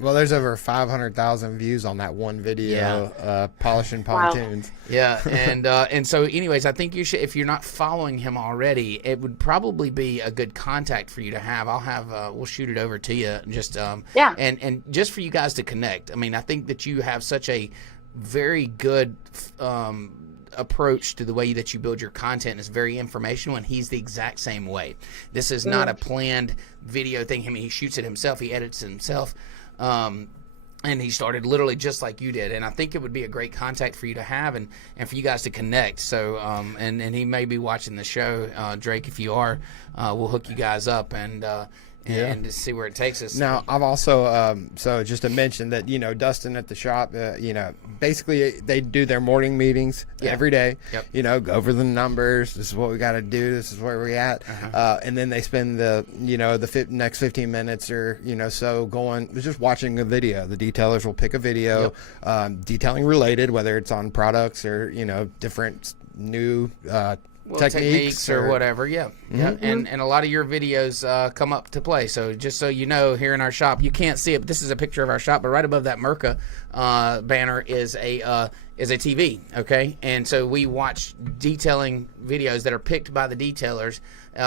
well, there's over 500,000 views on that one video, polishing pontoons. Yeah, and so, anyways, I think you should, if you're not following him already, it would probably be a good contact for you to have. I'll have, we'll shoot it over to you, just and just for you guys to connect. I mean, I think that you have such a very good approach to the way that you build your content. Is very informational, and he's the exact same way. This is not a planned video thing. I mean, he shoots it himself, he edits it himself, and he started literally just like you did. And I think it would be a great contact for you to have, and for you guys to connect. So and he may be watching the show, Drake. If you are, we'll hook you guys up and to see where it takes us. Now, I've also, so just to mention that, you know, Dustin at the shop, you know, basically they do their morning meetings every day, you know, go over the numbers. This is what we got to do. This is where we're at. And then they spend the, you know, the next 15 minutes or, you know, so going, just watching a video. The detailers will pick a video, detailing related, whether it's on products or, you know, different new techniques or whatever. And a lot of your videos come up to play. So just so you know, here in our shop, you can't see it, but this is a picture of our shop, but right above that Merca banner is a TV, okay? And so we watch detailing videos that are picked by the detailers.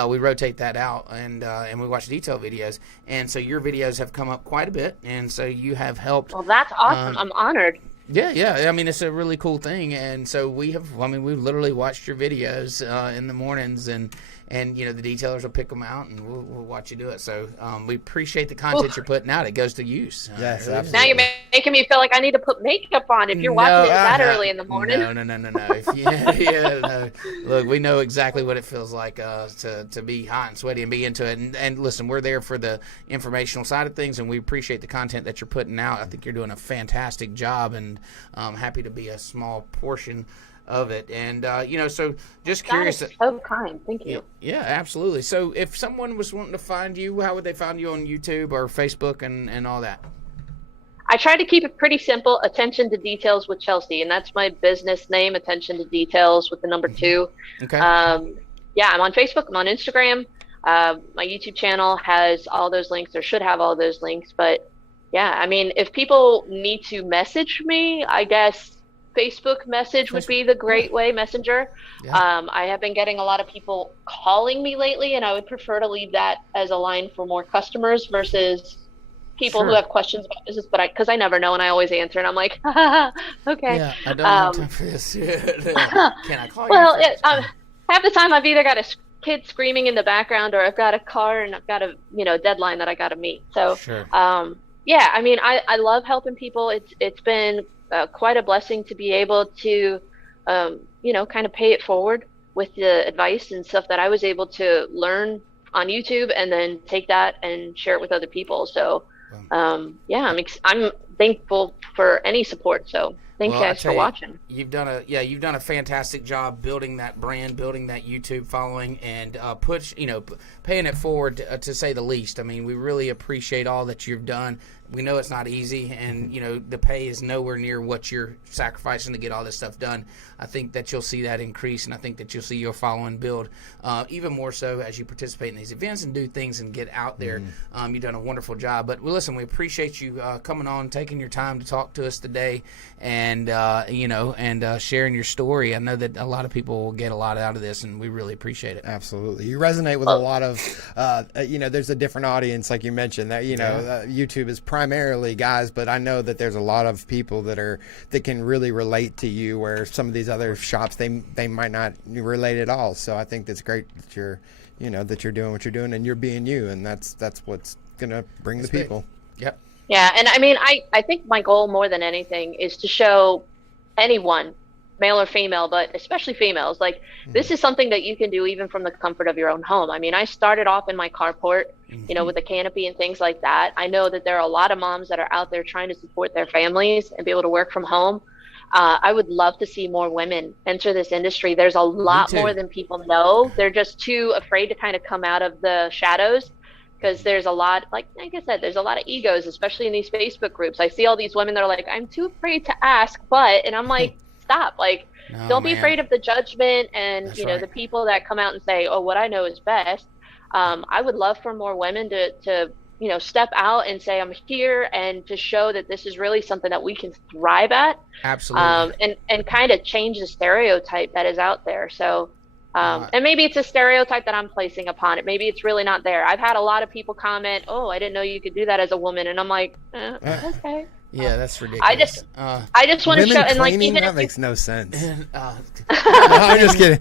We rotate that out, and we watch detail videos. And so your videos have come up quite a bit, and so you have helped. Well, that's awesome. I'm honored. Yeah. I mean, it's a really cool thing, and so we've literally watched your videos in the mornings, and you know, the detailers will pick them out, and we'll watch you do it. So we appreciate the content you're putting out. It goes to use. Yes, absolutely. Now you're making me feel like I need to put makeup on if you're watching it that early in the morning. No. No. Look, we know exactly what it feels like to be hot and sweaty and be into it. And listen, we're there for the informational side of things, and we appreciate the content that you're putting out. I think you're doing a fantastic job, and I'm happy to be a small portion of it. And you know, so just curious. That is so kind. Thank you. Yeah, absolutely. So if someone was wanting to find you, how would they find you on YouTube or Facebook and all that? I try to keep it pretty simple. Attention to Details with Chelsea, and that's my business name. Attention to Details with the number 2. Okay. Yeah, I'm on Facebook. I'm on Instagram. My YouTube channel has all those links, or should have all those links. But yeah, I mean, if people need to message me, I guess Facebook message would be the great way, Messenger. I have been getting a lot of people calling me lately, and I would prefer to leave that as a line for more customers versus people who have questions about business, but because I never know and I always answer, and I'm like, okay. Yeah, I don't have time for this. Can I call you? Well, half the time I've either got a kid screaming in the background, or I've got a car and I've got a deadline that I got to meet. So, yeah, I mean, I love helping people. It's been quite a blessing to be able to, kind of pay it forward with the advice and stuff that I was able to learn on YouTube, and then take that and share it with other people. So, I'm thankful for any support. So thank you guys for watching. You've done a fantastic job building that brand, building that YouTube following, and paying it forward to say the least. I mean, we really appreciate all that you've done. We know it's not easy, and the pay is nowhere near what you're sacrificing to get all this stuff done. I think that you'll see that increase, and I think that you'll see your following build even more so as you participate in these events and do things and get out there. You've done a wonderful job. But listen, we appreciate you coming on, taking your time to talk to us today, and sharing your story. I know that a lot of people will get a lot out of this, and we really appreciate it. Absolutely, you resonate with a lot of there's a different audience, like you mentioned, that YouTube is primarily guys, but I know that there's a lot of people that can really relate to you, where some of these other shops they might not relate at all. So I think that's great that you're doing what you're doing, and you're being you, and that's what's gonna bring the people. Yep. Yeah, and I mean, I think my goal more than anything is to show anyone, male or female, but especially females, like this is something that you can do even from the comfort of your own home. I mean, I started off in my carport, with a canopy and things like that. I know that there are a lot of moms that are out there trying to support their families and be able to work from home. I would love to see more women enter this industry. There's a lot more than people know. They're just too afraid to kind of come out of the shadows, because there's a lot, like I said, there's a lot of egos, especially in these Facebook groups. I see all these women that are like, I'm too afraid to ask, and I'm like, stop. Like, don't be afraid of the judgment and, the people that come out and say, oh, what I know is best. I would love for more women to step out and say, I'm here, and to show that this is really something that we can thrive at. Absolutely. And kind of change the stereotype that is out there. So, and maybe it's a stereotype that I'm placing upon it. Maybe it's really not there. I've had a lot of people comment, oh, I didn't know you could do that as a woman. And I'm like, okay. Yeah, that's ridiculous. I just want to show, and like, even that makes no sense. I'm just kidding.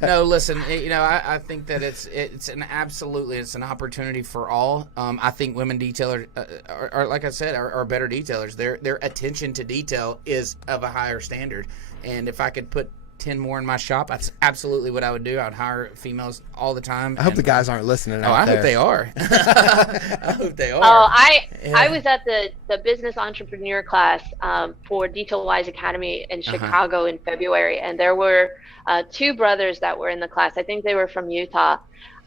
No, listen. I think that it's an opportunity for all. I think women detailers are like I said, are better detailers. Their attention to detail is of a higher standard. And if I could put 10 more in my shop, that's absolutely what I would do. I would hire females all the time. I hope the guys aren't listening out I there. hope they are. I hope they are. I was at the business entrepreneur class for Detail Wise Academy in Chicago in February, and there were two brothers that were in the class. I think they were from Utah,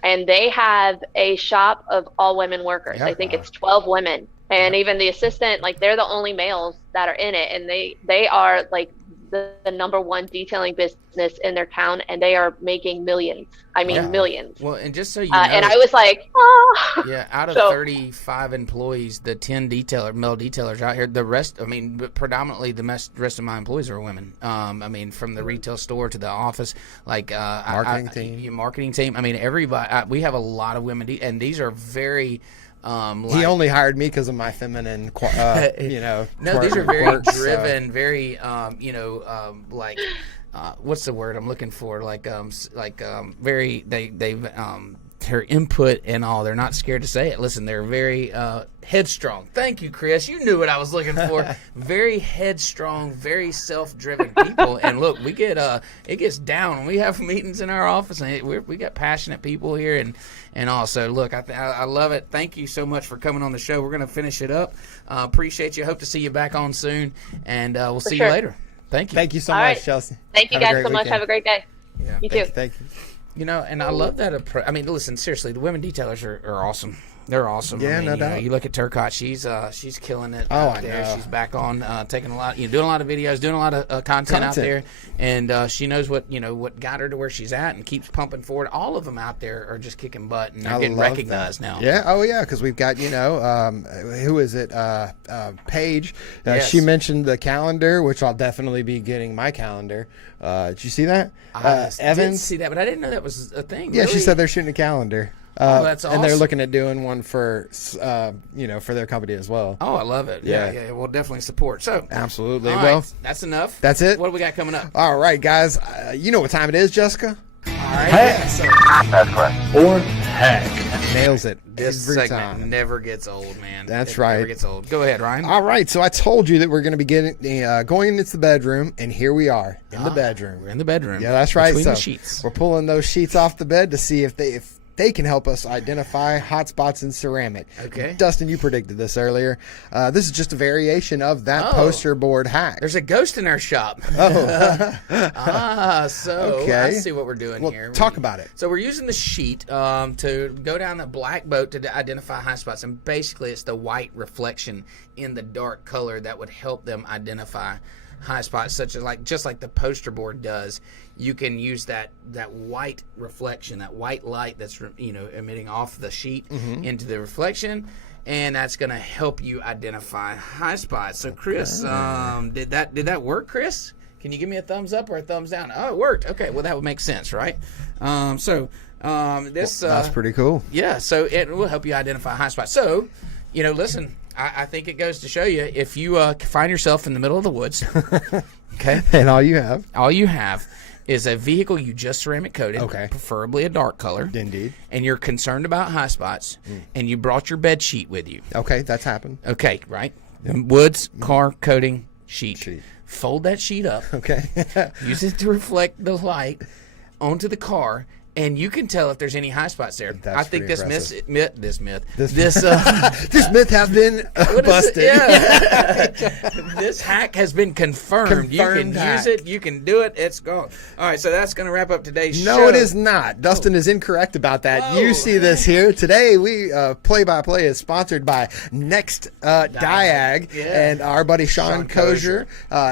and they have a shop of all women workers. I think it's 12 women, and even the assistant, like, they're the only males that are in it, and they are like the number one detailing business in their town, and they are making millions. I mean, millions. Well, and just so you know, and I was like, oh. Yeah, out of 35 employees, the 10 male detailers out here, the rest, predominantly the rest of my employees are women. From the retail store to the office, like marketing team. I mean, everybody. We have a lot of women, and these are very. He only hired me because of my feminine, no, these are very driven, very, what's the word I'm looking for? Very, they've her input and all. They're not scared to say it. Listen, they're very headstrong. Thank you, Chris. You knew what I was looking for. Very headstrong, very self-driven people. And look, we get it gets down when we have meetings in our office, and we got passionate people here, and also look, I love it. Thank you so much for coming on the show. We're going to finish it up. Appreciate you. Hope to see you back on soon, and we'll see you later. Thank you. Thank you so much, Chelsea. Thank you guys so much. Have a great day. Yeah. You too. Thank you. And I love that approach. I mean, listen, seriously, the women detailers are awesome. They're awesome. Yeah, no doubt. You look at Turcotte; she's killing it. I there. know. She's back on, taking a lot, doing a lot of videos, doing a lot of content out there, and she knows what got her to where she's at, and keeps pumping forward. All of them out there are just kicking butt, and they're getting recognized now. Yeah. Oh yeah, because we've got who is it? Paige. Yes. She mentioned the calendar, which I'll definitely be getting my calendar. Did you see that? I Evans did see that, but I didn't know that was a thing. Yeah, really? she said they're shooting a calendar. That's awesome. And they're looking at doing one for, for their company as well. Oh, I love it. Yeah. We'll definitely support. So absolutely. Well, that's enough. That's it. What do we got coming up? All right, guys. You know what time it is, Jessica? All right. That's correct. Or hack. Nails it. This every segment time. Never gets old, man. That's right. Never gets old. Go ahead, Ryan. All right. So I told you that we're going to be going into the bedroom, and here we are in the bedroom. We're in the bedroom. Yeah, that's right. Between so the sheets. We're pulling those sheets off the bed to see if they can help us identify hot spots in ceramic. Okay. Dustin, you predicted this earlier. This is just a variation of that poster board hack. There's a ghost in our shop. Oh. Okay. I see what we're doing here. Talk about it. So we're using the sheet to go down the black boat to identify high spots, and basically it's the white reflection in the dark color that would help them identify high spots, such as just like the poster board does. You can use that white reflection, that white light that's emitting off the sheet into the reflection, and that's going to help you identify high spots. So Chris, did that work, Chris? Can you give me a thumbs up or a thumbs down? Oh, it worked. Okay, well that would make sense, right? That's pretty cool. Yeah, so it will help you identify high spots. So, listen, I think it goes to show you, if you find yourself in the middle of the woods, okay, and all you have is a vehicle you just ceramic coated, okay, preferably a dark color, indeed, and you're concerned about high spots, and you brought your bed sheet with you. Okay, that's happened. Okay, right? Woods, car, coating, sheet. Fold that sheet up. Okay. Use it to reflect the light onto the car, and you can tell if there's any high spots there. That's I think this myth this myth has been busted. This hack has been confirmed. You can use it. You can do it. It's gone. All right, so that's going to wrap up today's show. No, it is not. Dustin is incorrect about that. Whoa. You see this here. Today, we play-by-play is sponsored by Next Diag and our buddy Sean Kozier.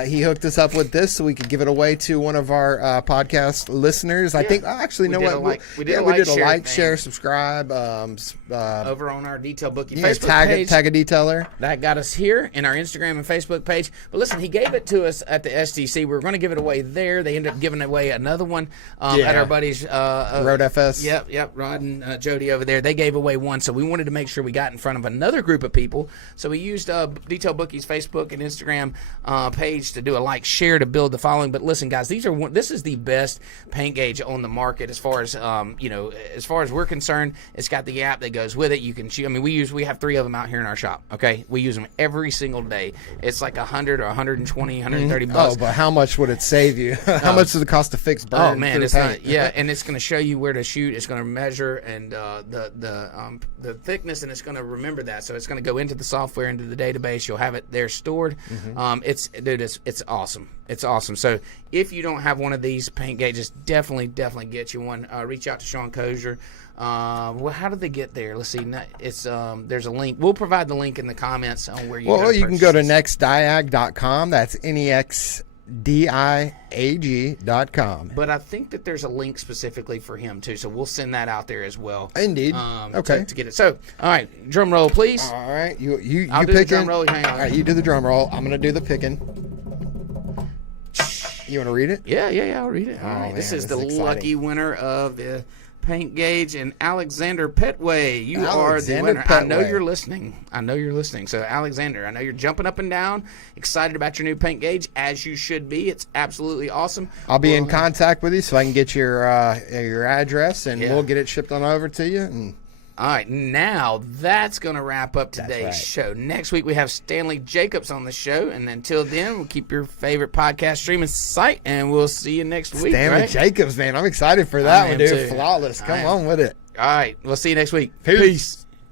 He hooked us up with this so we could give it away to one of our podcast listeners. I think, actually, know what? We did a like, share, subscribe. Over on our Detail Bookie Facebook page. Tag a detailer. That got us here in our Instagram and Facebook page. But listen, he gave it to us at the STC. We were going to give it away there. They ended up giving away another one at our buddies. Road FS. Yep. Rod and Jody over there. They gave away one. So we wanted to make sure we got in front of another group of people. So we used Detail Bookie's Facebook and Instagram page to do a like, share to build the following. But listen, guys, this is the best paint gauge on the market as far as as far as we're concerned. It's got the app that goes with it. You can choose. I mean, we have 3 of them out here in our shop. Okay, we use them every single day. It's like 100 or 120, 130 bucks. Oh, but how much would it save you? How much does it cost to fix burn? Oh man, it's not. Yeah, and it's going to show you where to shoot. It's going to measure and the thickness, and it's going to remember that. So it's going to go into the software, into the database. You'll have it there stored. It's awesome. It's awesome. So if you don't have one of these paint gauges, definitely get you one. Reach out to Sean Kozier. How did they get there? Let's see. It's there's a link. We'll provide the link in the comments on where you. Well, you can go to nextdiag.com. That's nexdiag.com. But I think that there's a link specifically for him too, so we'll send that out there as well. Indeed. Okay. To get it. So, all right, drum roll, please. All right, you I'll do pick the drum roll. Hang on. All right, you do the drum roll. I'm gonna do the picking. You want to read it? Yeah, I'll read it. All right. Man, this is the exciting. lucky winner of the paint gauge, and Alexander Petway. You are the Alexander winner. Petway. I know you're listening. So, Alexander, I know you're jumping up and down, excited about your new paint gauge, as you should be. It's absolutely awesome. I'll be in contact with you so I can get your address, and we'll get it shipped on over to you. And all right, now that's going to wrap up today's show. Next week, we have Stanley Jacobs on the show. And until then, we'll keep your favorite podcast streaming site, and we'll see you next week. Stanley Jacobs, man. I'm excited for that one, dude. Too. Flawless. Come on with it. All right, we'll see you next week. Peace.